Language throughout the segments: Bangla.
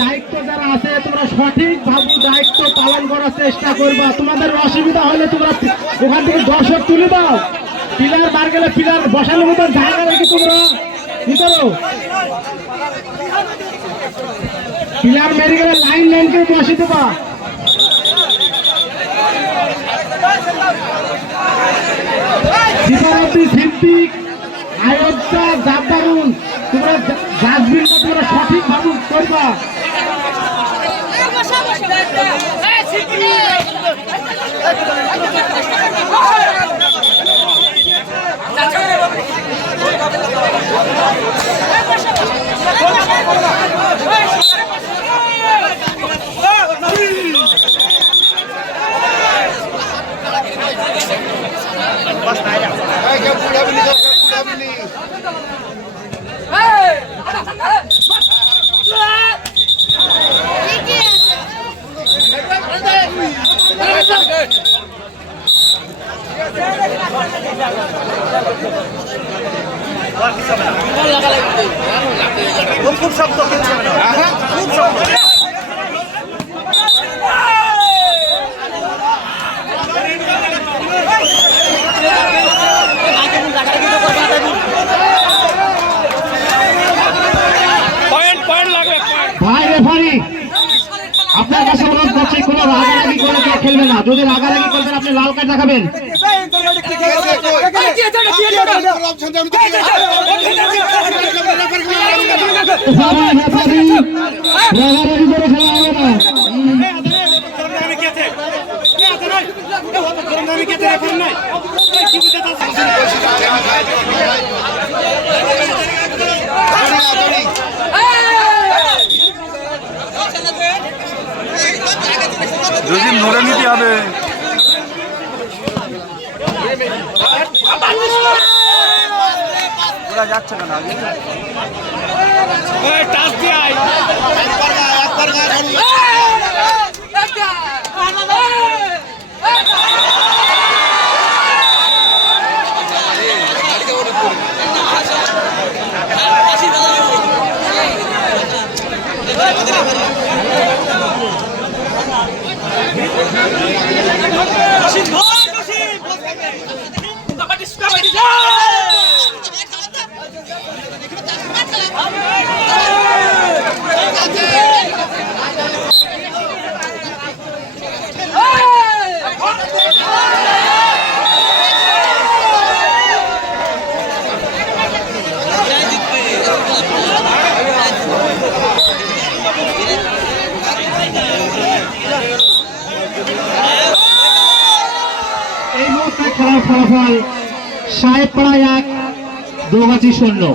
দায়িত্ব যারা আছে তোমরা সঠিক ভাবে দায়িত্ব পালন করার চেষ্টা করবা। তোমাদের অসুবিধা হলে তোমরা ওখান থেকে দর্শক তুলে দাও। পিলার মার গেলে পিলার বসানোর মতো জায়গা রেখে তোমরা কি করো, পিলার মেরে গেলে লাইন লাইন করে বসে দেবা। সিদ্দিক, আয়োধ্যা, জাফারুল, তোমরা ডাস্টবিনটা তোমরা সঠিক ভাবে করবা। খুব শক্ত খুব শক্ত। আপনার কাছে অনুরোধ করছি কোন রাগারাগি করে কেউ খেলবে না। যদি রাগারাগি করবেন আপনি লাল কার্ড দেখাবেন। যদি নড়ে নিতে হবে ওরা যাচ্ছে না আগে খেলার ফলাফল সাহেবপাড়া 1 দোগাছি 0।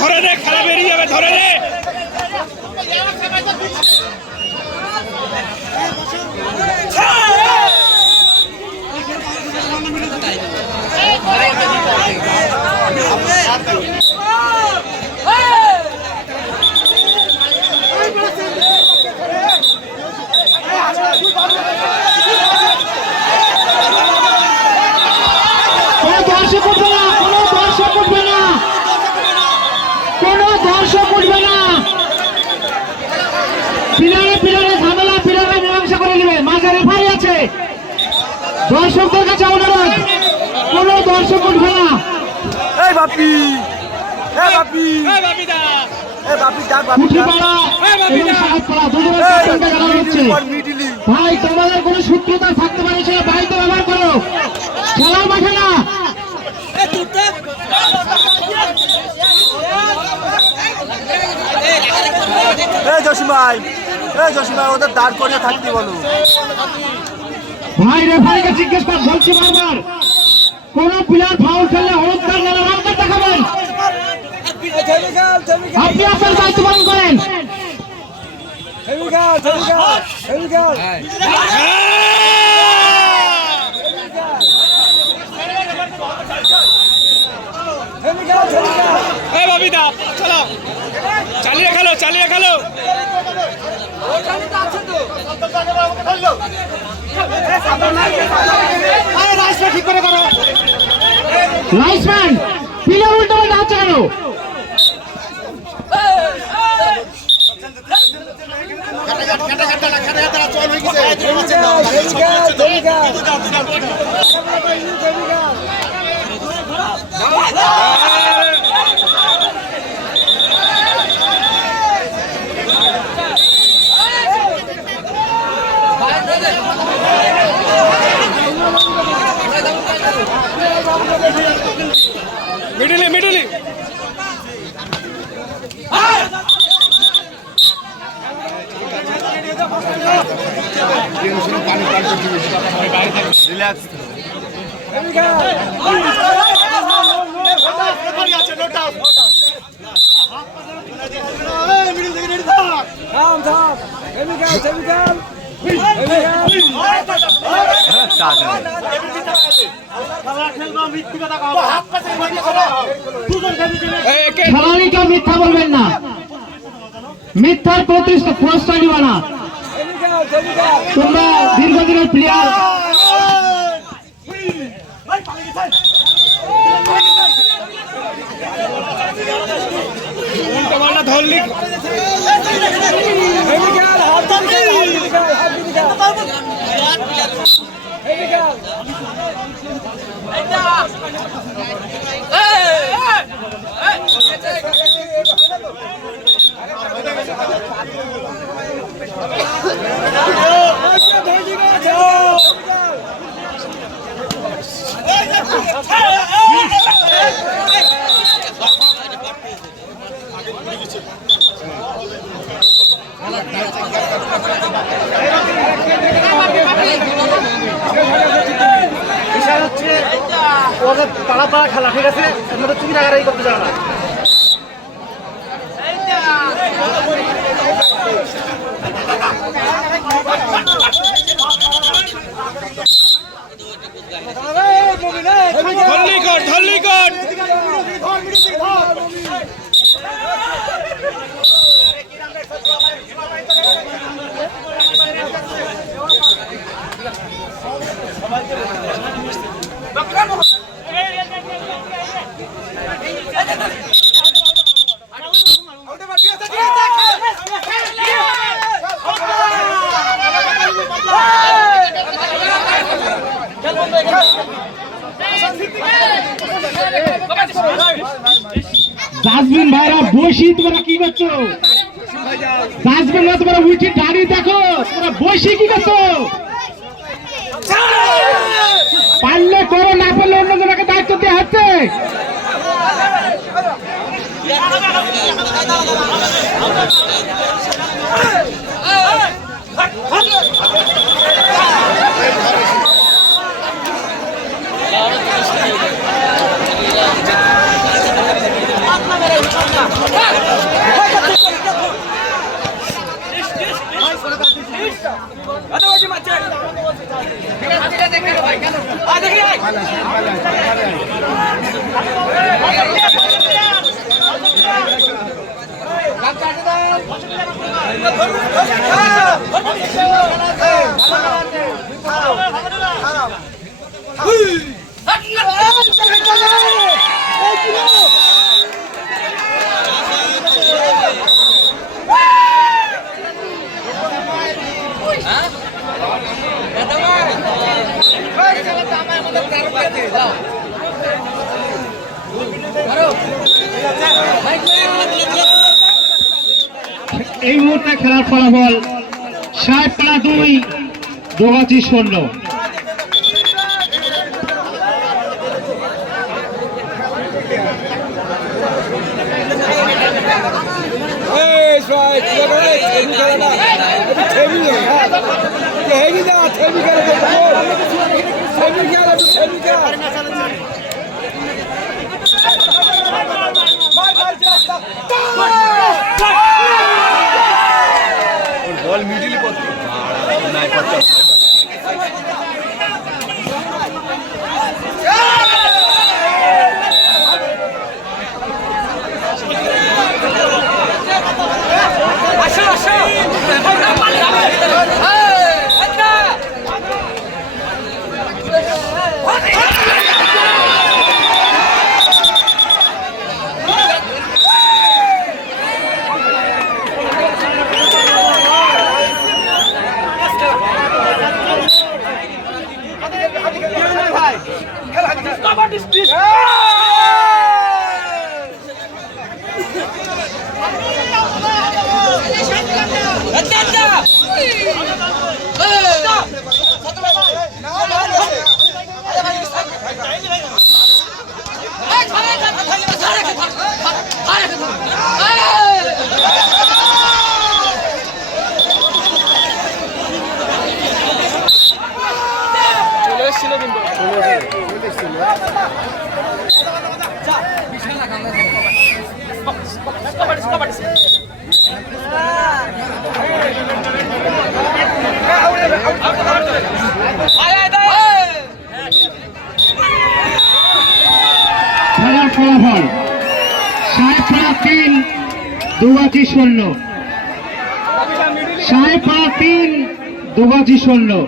ধরে দে খেলা বেরিয়ে যাবে ধরে দে দর্শকদের কাছে অনুরোধ, কোন দর্শক উঠবে না। এই বাপি এই বাপি এই বাপিদা এই বাপি ডাক বাপিদা এই বাপিদা সাহেবপাড়া দুজনের ক্যাপ্টেনকে জানানো হচ্ছে ভাই তোমাদের কোনো সূত্রতা থাকতে পারে সেটা বাড়িতে ব্যবহার করো, খেলার মাঠে না। এই জসিম ভাই ওদের দাঁড় করিয়ে থাকতে বলো। ভাই রেফারিকে জিজ্ঞেস কর, বলছি বারবার কোন প্লেয়ার ফাউল খেললে হলুদ কার্ড না লাল কার্ড দেখাবেন। আপনি আপনার দায়িত্ব পালন করেন। বাবিদা চলো, চালিয়ে খেলো। ঠিক করে করো লাইসম্যান, প্লেয়ার উল্টো পাল্টা হচ্ছে কেন? Medley relax. খেলোয়াড়িকে মিথ্যা বলবেন না, মিথ্যার প্রশ্রয় দিবা না। তোমরা দীর্ঘদিনের প্লেয়ার। উল্টো পাল্টা ধরলি ওদের পাড়া খেলা, ঠিক আছে? তুমি টাকারাই করতে যাও না। ধরলি কর ডাস্টবিন ভাইরা বসি, তোমরা কি করছো? ডাস্টবিন না, তোমরা উঠে দাঁড়িয়ে দেখো, তোমরা বসি কি করছো? পারলে করো, না পারলে অন্য জনকে দায়িত্ব দেওয়া হচ্ছে। এই মুহূর্তে খেলার ফলাফল 60-2, দোগাছি 0। Hey, right. বল মিডিল করতে নাই করতে খেলার ফলাফল 3 দুগাছি 3 দুগাছি 16।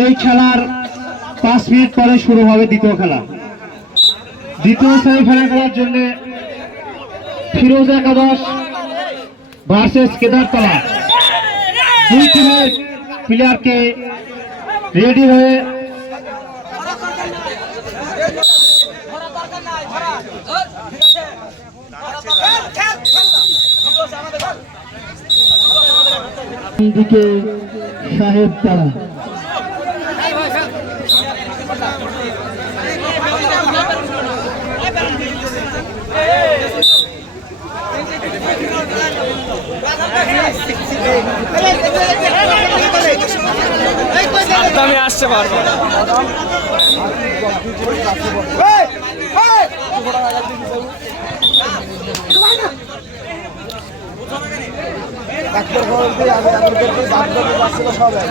এই খেলার 5 মিনিট পরে শুরু হবে দ্বিতীয় খেলা। দ্বিতীয় সেমিফাইনাল খেলার জন্য ফিরোজ একাদশ ভার্সেস কেদারতলা, দুই টিমের প্লেয়ারকে রেডি হয়ে দিকে সাহেব তারা আমি আসতে পারবো ডাক্তার বলতে আমি ডাক্তারকে ডাক্তার যাচ্ছিল সবাই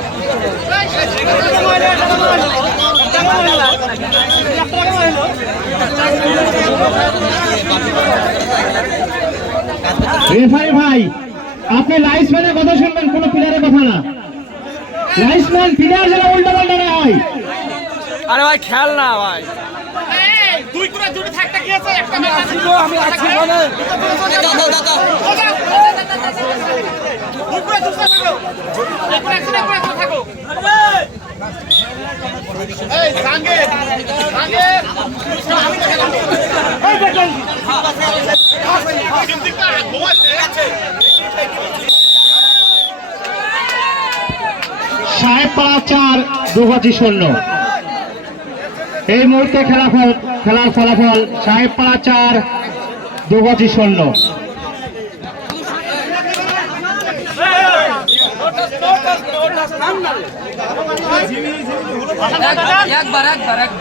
রেফারি ভাই, আপনি লাইসম্যানের কথা শুনবেন, কোনো প্লেয়ারের কথা না। লাইসম্যান প্লেয়ার যেন উল্টো পাল্টা না হয়। আরে ভাই খেল না ভাই। আমি আছি মানে সাহেবপাড়া 4 দুগাছি 0। এই মুহূর্তে খেলার ফলাফল সাহেবপাড়া 4 দুগাছি 0।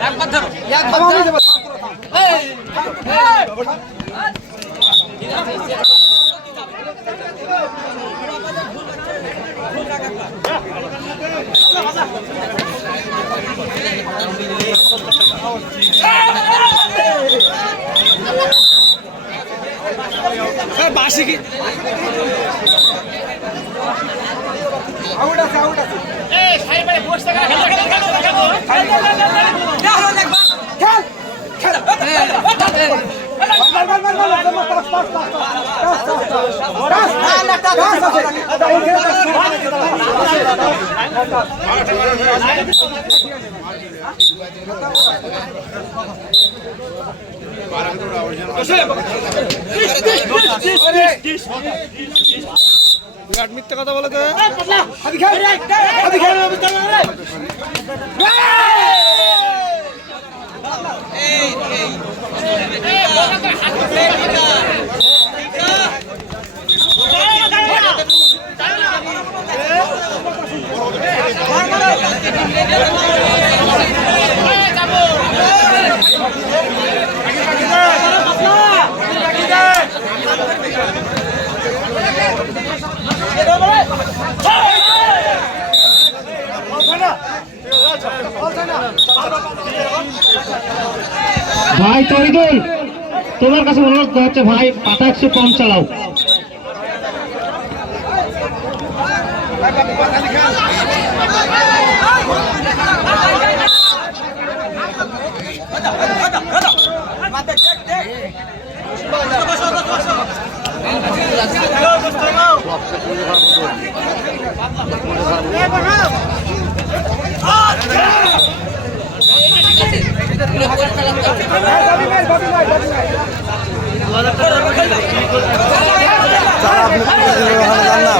একবার ধরো বাসি কি আউট আছে বিরাট মিথ্যে কথা বলে তো। ভাই তরিদুল, তোমার কাছে অনুরোধ হচ্ছে ভাই, পাতা একটু কম চালাও।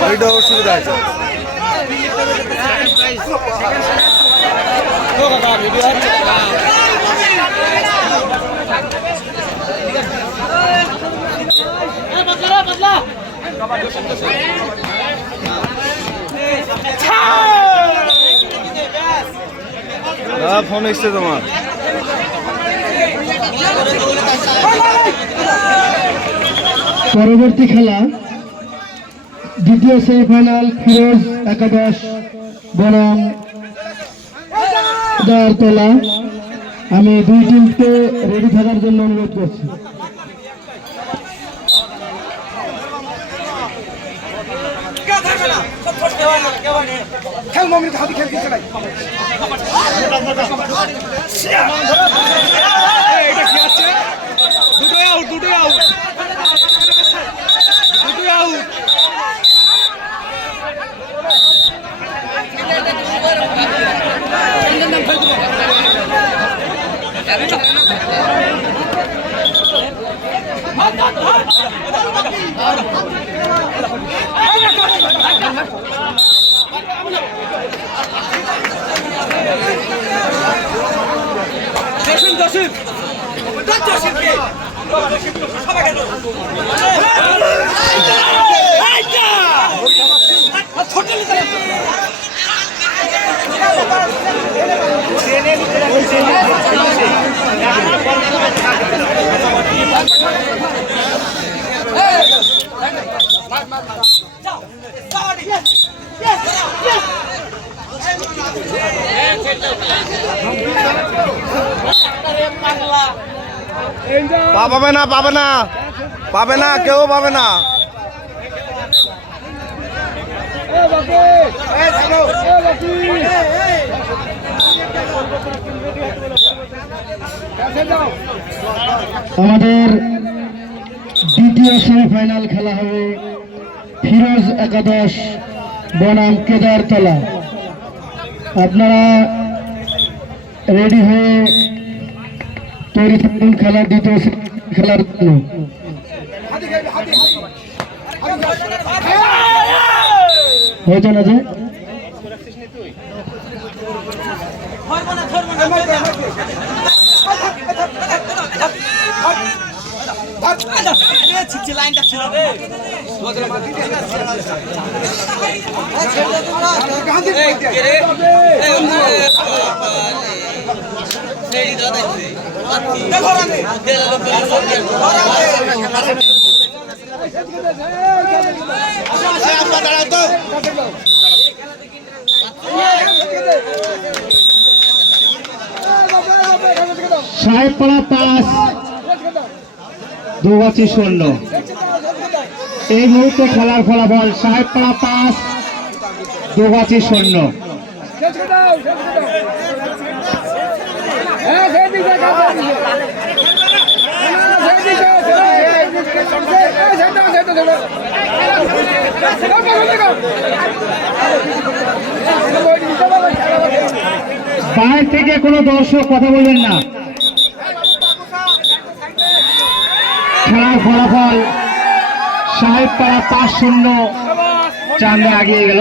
ওইটা অসুবিধা আছে ফোন এসছে তোমার পরবর্তী খেলা দ্বিতীয় সেমিফাইনাল ফিরোজ একাদশ বনাম দারতলা। আমি দুই টিমকে রেডি থাকার জন্য অনুরোধ করছি। খেল মমিন হাতি খেল কিছু নাই এটা কি আছে? দুটোই আউট। পাবে না, পাবে না, পাবে না, কেউ পাবে না। আমাদের দ্বিতীয় সেমিফাইনাল খেলা হবে ফিরোজ একাদশ বনাম কেদারতলা। আপনারা রেডি হয়ে তৈরি থাকুন খেলার দ্বিতীয় খেলার জন্য। হয়েছে না যে সাহেবপাড়া 5 দুগাছি 0। এই মুহূর্তে খেলার ফলাফল সাহেবপাড়া 5 দুগাছি 0। বাইরে থেকে কোনো দর্শক কথা বলবেন না। খেলার ফলাফল সাহেবপাড়া 5-0 চান্দে এগিয়ে গেল।